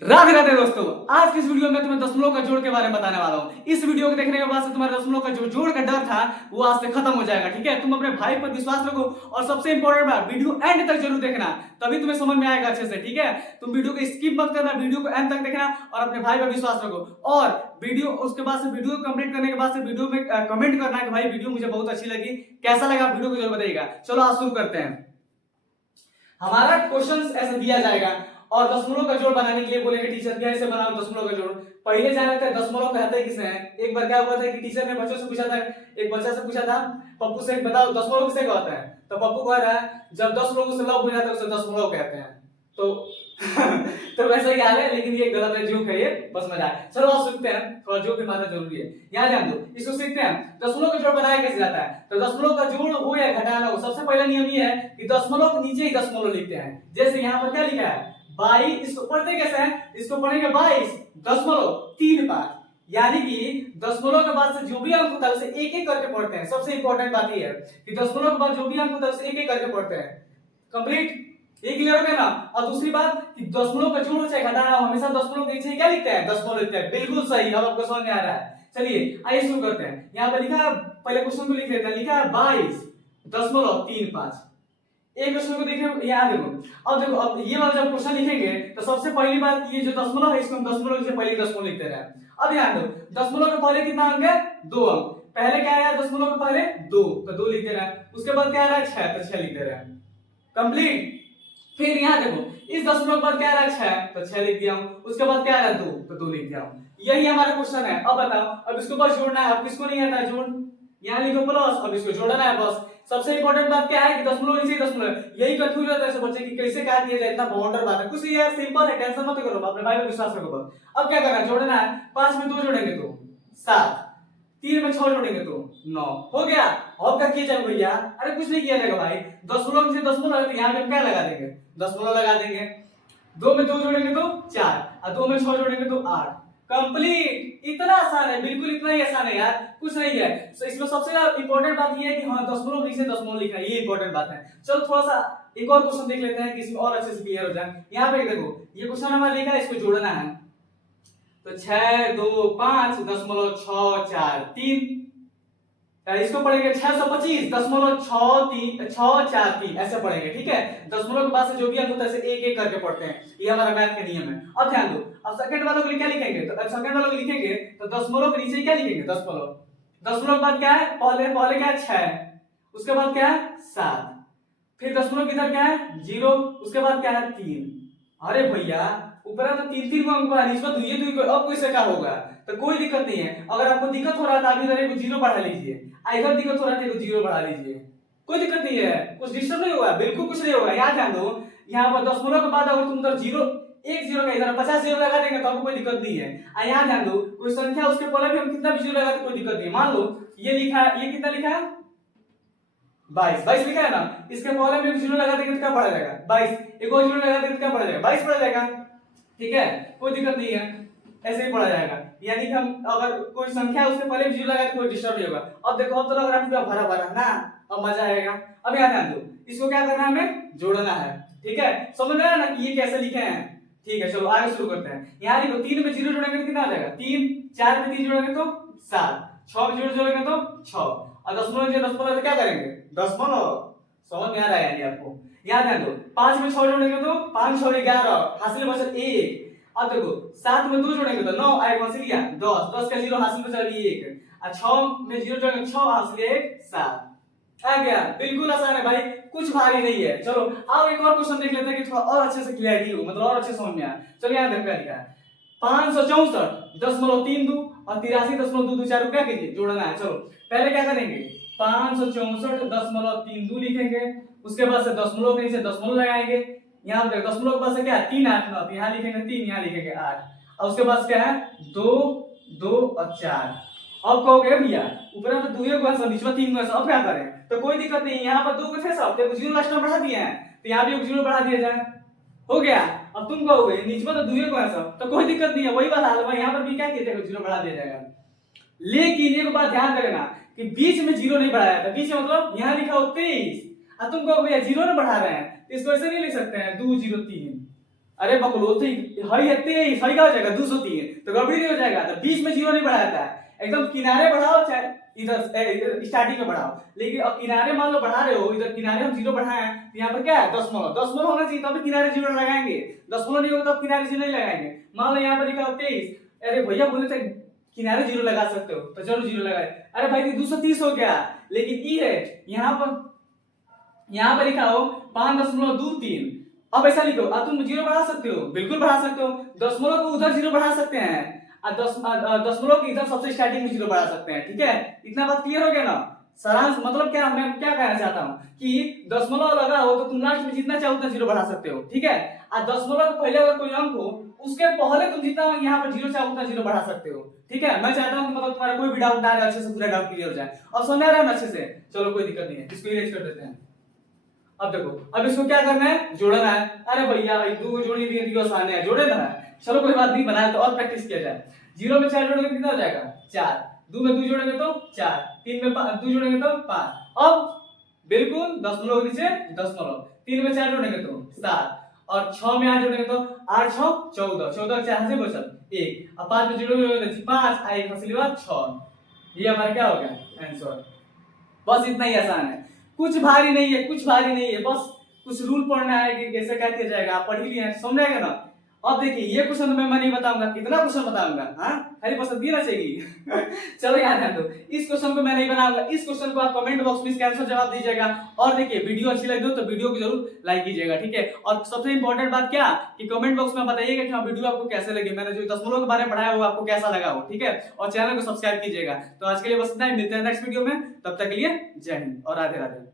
राधे राधे दोस्तों, आज की इस वीडियो में तुम्हें दशमलव का जोड़ के बारे में बताने वाला हूँ। इस वीडियो को देखने के बाद से तुम्हारे दशमलव का जो जोड़ का डर था वो आज से खत्म हो जाएगा। ठीक है, तुम अपने भाई पर विश्वास रखो और सबसे इंपॉर्टेंट बात, वीडियो एंड तक जरूर देखना, तभी तुम्हें समझ में आएगा अच्छे से। ठीक है, तुम वीडियो को स्किप मत करना, वीडियो को एंड तक देखना और अपने भाई पर विश्वास रखो। और वीडियो उसके बाद से वीडियो कंप्लीट करने के बाद से वीडियो में कमेंट करना कि भाई वीडियो मुझे बहुत अच्छी लगी, कैसा लगा वीडियो को जरूर बताइएगा। चलो आज शुरू करते हैं। हमारा क्वेश्चन ऐसा दिया जाएगा और दशमलव का जोड़ बनाने के लिए बोलेंगे टीचर क्या ऐसे बनाओ दशमलव का जोड़। पहले जान लेते हैं दशमलव कहते हैं किसे हैं। एक बार क्या हुआ था कि टीचर ने बच्चों से पूछा था, एक बच्चा से पूछा था पप्पू से बताओ दशमलव किसे कहते हैं। तो पप्पू कह रहा है जब 10 लोगों से लव हो जाता है उसे दशमलव कहते हैं। तो तो वैसा ही हाल है, लेकिन ये गलत है, जोक है ये, बस मजा है। चलो आप सीखते हैं, थोड़ा जोक भी मानना जरूरी है। यहाँ ध्यान दो, इसको सीखते हैं। दशमलव का जोड़ बनाया कैसे जाता है। तो दशमलव का जोड़ हो या घटाना हो, सबसे पहला नियम ये है कि दशमलव के नीचे ही दशमलव लिखते हैं। जैसे यहाँ पर क्या लिखा है 22, इसको पढ़ते कैसे हैं, इसको पढ़ेंगे 22.35, यानी कि दशमलव के बाद से जो भी अंक होता है उसे एक एक करके पढ़ते हैं। सबसे इंपॉर्टेंट बात यह है कि दशमलव के बाद जो भी अंक होता है उसे एक एक करके पढ़ते हैं। कंप्लीट, ये क्लियर हो गया ना। और दूसरी बात कि दशमलव का जोड़ चाहे घटाना हो, हमेशा दशमलव के नीचे क्या लिखते हैं, दशमलव लिखते हैं। बिल्कुल सही, अब आपको समझ में आ रहा है। चलिए आइए शुरू करते हैं। यहाँ पर लिखा है, पहले क्वेश्चन को लिख लेते हैं। लिखा है 22.35। एक क्वेश्चन को देखें, यहाँ देखो। अब देखो, अब ये वाला जब क्वेश्चन लिखेंगे तो सबसे पहली बात ये जो दशमलव है इसको हम दशमलव से पहले दशमलव लिखते रहे। अब ध्यान दो, दशमलव के पहले कितना अंक है, 2 अंक। पहले क्या आया दशमलव के पहले 2, तो 2 लिखते रहे। उसके बाद क्या आ रहा है 6, तो 6 लिखते रहे। कंप्लीट। फिर यहाँ देखो, इस दशमलव के बाद क्या आ रहा है 6, तो 6 लिख दिया हूं। उसके बाद क्या आ रहा है 2, तो 2 लिख दिया हूं। यही हमारा क्वेश्चन है। अब बताओ, अब इसको बस जोड़ना है। अब किसको नहीं आता है जोड़, यहाँ लिखो प्लस, अब इसको जोड़ना है बस। सबसे इंपॉर्टेंट बात क्या है कि दशमलव नीचे दशमलव, यही कंफ्यूज होता है सब बच्चे कि कैसे क्या दिया जाए, इतना बाउंडर बात है। कुछ नहीं यार, सिंपल है, टेंशन मत करो, अपने भाई पे विश्वास रखो बस। अब क्या करना है, जोड़ना है। 5 में 2 जोड़ेंगे तो 7, 3 में 6 जोड़ेंगे तो 9 हो गया। अब क्या किया जाए भैया, अरे कुछ नहीं किया जाएगा भाई, दशमलव से दशमलव है तो यहाँ पे क्या लगा देंगे, दशमलव लगा देंगे। 2 में 2 जोड़ेंगे तो 4 और 2 में 6 जोड़ेंगे तो 8। कंप्लीट। इतना आसान है, बिल्कुल इतना ही आसान है यार, कुछ नहीं है। तो इसमें सबसे इंपॉर्टेंट बात ये है कि हाँ दशमलव नीचे दशमलव लिखना है, ये इंपॉर्टेंट बात है। चलो थोड़ा सा एक और क्वेश्चन देख लेते हैं कि इसमें और अच्छे से क्लियर हो जाए। यहाँ पे देखो, ये क्वेश्चन हमारा लिखा है, इसको जोड़ना है। तो 6, 2, 5.643, इसको पढ़ेंगे 625.643 ऐसे पढ़ेंगे। ठीक है, दशमलव के बाद से जो भी अंक होता है एक एक करके पढ़ते हैं, ये हमारा मैथ का नियम है। अब ध्यान दो, अब सेकंड वालों के लिए क्या लिखेंगे, तो सेकंड वालों को लिखेंगे तो दशमलव के नीचे क्या लिखेंगे, दशमलव। दशमलव के बाद क्या है, पहले क्या है 6, उसके बाद क्या है 7, फिर दशमलव किधर क्या है 0, उसके बाद क्या है 3। अरे भैया ऊपर तो 3 को अंक पढ़ा, इसमें दुइये दुई को, अब कैसे क्या होगा, तो कोई दिक्कत नहीं है। अगर आपको दिक्कत हो रहा है तो आप इधर 0 बढ़ा लीजिए, इधर दिक्कत हो रहा है तो 0 बढ़ा लीजिए, कोई दिक्कत नहीं है, कुछ डिस्टर्ब नहीं होगा, बिल्कुल कुछ नहीं होगा। याद ध्यान दो, यहाँ पर दशमलव के बाद अगर तुम उधर 0, एक 0 का इधर 50 0 लगा देंगे तो आपको कोई दिक्कत नहीं है। यहाँ ध्यान दो, कोई संख्या उसके पहले भी हम कितना भी 0 लगा तो कोई दिक्कत नहीं है। मान लो ये लिखा है, ये कितना लिखा है 22 लिखा है ना, इसके पहले में 0 लगा देंगे तो क्या पड़ा जाएगा 22, एक और 0 लगा देंगे तो क्या पड़ा जाएगा 22 पड़ा जाएगा। ठीक है, कोई दिक्कत नहीं है, ऐसे ही पढ़ा जाएगा। यानी कि हम अगर कोई संख्या उसके पहले भी 0 लगाए तो कोई डिस्टर्ब नहीं होगा। अब देखो, अब तो लग रहा है पूरा भरा भरा ना, अब मजा आएगा। अब यहाँ ध्यान दो, इसको क्या करना है, हमें जोड़ना है। ठीक है, समझ में आया ना कि ये कैसे लिखे हैं। ठीक है, चलो आगे शुरू करते हैं। यहाँ देखो 3 में 0 जोड़ेंगे तो कितना आ जाएगा 3, 4 में 3 जोड़ेंगे तो 7, 6 में 0 जोड़ेंगे तो 6, और दशमलव से क्या करेंगे दशमलव। समझ में आ रहा है यानी आपको। यहाँ ध्यान दो, 5 में 6 जोड़ेंगे तो 5 6 11, हासिल बचा 1। अब देखो 7 में 2 जोड़ेंगे तो 9, आएगा हासिल गया 10, 10 का 0 हासिल बचा 1, और 6 में 0 जोड़ेंगे 6 हासिल 1 7 आ गया। बिल्कुल आसान है भाई, कुछ भारी नहीं है। चलो अब एक और क्वेश्चन देख लेते हैं कि थोड़ा और अच्छे से क्लियरिटी हो, मतलब और अच्छे समझ में आए। चलो यहाँ देखो क्या लिखा है 564.32 और 83.224 क्या कीजिए, जोड़ना है। चलो पहले क्या करेंगे, 564.32 लिखेंगे, उसके बाद से दशमलव के नीचे दशमलव लगाएंगे। यहाँ पे दशमलव के बाद से क्या है 3 8 9, यहाँ लिखेंगे 3, यहाँ लिखेंगे 8, और उसके बाद क्या है 2 2 और 4। अब कहोगे भैया ऊपर में तो 2 को है सब, नीचे में 3 को है सब, अब क्या करें, तो कोई दिक्कत नहीं, यहाँ पर 2 को थे सब, तो 0 लास्ट में बढ़ा दिए हैं, तो यहाँ भी 0 बढ़ा दिया जाए, हो गया। अब तुम कहोगे नीचे में तो 2 को है सब, तो कोई दिक्कत नहीं है, वही वाला हाल है, यहाँ पर भी क्या किया जाएगा 0 बढ़ा दिया जाएगा। लेकिन एक बात ध्यान रखना कि बीच में 0 नहीं बढ़ाया था, बीच में मतलब यहाँ लिखा हो 23, अब तुम कहोगे भैया 0 नहीं बढ़ा रहे हैं, तो इसको ऐसे नहीं लिख सकते हैं 2 0 3, अरे बकलोल तो हई है 23, हई का हो जाएगा 203, तो गड़बड़ी नहीं हो जाएगा। तो बीच में जीरो नहीं बढ़ाता है, एकदम किनारे बढ़ाओ चाहे इधर स्टार्टिंग में बढ़ाओ। लेकिन अब किनारे मान लो बढ़ा रहे हो, इधर किनारे हम जीरो बढ़ाए हैं, तो यहाँ पर क्या है दशमलव, दशमलव होना चाहिए तब किनारे जीरो लगाएंगे, दशमलव नहीं होगा तब किनारे जीरो नहीं लगाएंगे। मान लो यहाँ पर लिखा हो 23, अरे भैया बोले थे किनारे जीरो लगा सकते हो, तो चलो जीरो लगाए। अरे भाई 230 हो गया, लेकिन ई है यहाँ पर लिखा हो 5.23। अब ऐसा लिखो, अब तुम जीरो बढ़ा सकते हो, बिल्कुल बढ़ा सकते हो, दशमलव को उधर जीरो बढ़ा सकते हैं, दशमलव के इधर सबसे स्टार्टिंग में जीरो बढ़ा सकते हैं। ठीक है, इतना बात क्लियर हो गया ना। सारांश मतलब क्या, मैं क्या कहना चाहता हूँ कि दशमलव लगा हो तो तुम लास्ट में जितना चाहो उतना जीरो बढ़ा सकते हो। ठीक है, और दशमलव के पहले अगर कोई अंक हो उसके पहले तुम जितना यहाँ पर जीरो चाहो उतना जीरो बढ़ा सकते हो। ठीक है, मैं चाहता हूँ कि मतलब तुम्हारा कोई भी डाउट ना रहे, अच्छे से पूरा डाउट क्लियर हो जाए। और समझ आ रहा है ना अच्छे से, चलो कोई दिक्कत नहीं है, इसको इरेज कर देते हैं। अब देखो, अब इसको क्या करना है, जोड़ना है। अरे भैया भाई दो जोड़ी दिए दियो आसान है, जोड़े ना है, चलो कोई बात नहीं, बनाया तो और प्रैक्टिस किया जाए। जीरो में 4 जोड़ेंगे कितना हो जाएगा 4, 2 में 2 जोड़ेंगे तो 4, 3 में 2 जोड़ेंगे तो 5। अब बिल्कुल दशमलव के नीचे दशमलव, 3 में 4 जोड़ेंगे तो 7, और 6 में 8 जोड़ेंगे तो 8 6 14, 14 4 से बचल 1, अब 5 में जोड़ोगे तो 5, 1 फंसली बात 6। ये हमारा क्या हो गया आंसर। बस इतना ही आसान है, कुछ भारी नहीं है, कुछ भारी नहीं है, बस कुछ रूल पढ़ना है कि कैसे क्या किया जाएगा, आप पढ़ ही लिए समझेगा ना। अब देखिए ये क्वेश्चन तो मैं नहीं बताऊंगा, कितना क्वेश्चन बताऊंगा, हाँ खाली पसंद ना चाहिए चलो याद ध्यान दो, इस क्वेश्चन को मैं नहीं बनाऊंगा, इस क्वेश्चन को आप कमेंट बॉक्स में इसका आंसर जवाब दीजिएगा। और देखिए वीडियो अच्छी लगी हो तो वीडियो को जरूर लाइक कीजिएगा। ठीक है, और सबसे इंपॉर्टेंट बात क्या कि कमेंट बॉक्स में बताइएगा कि हाँ वीडियो आपको कैसे लगी, मैंने जो दशमलव के बारे में पढ़ाया वो आपको कैसा लगा हो। ठीक है, और चैनल को सब्सक्राइब कीजिएगा। तो आज के लिए बस इतना ही, मिलते हैं नेक्स्ट वीडियो में, तब तक के लिए जय हिंद और राधे राधे।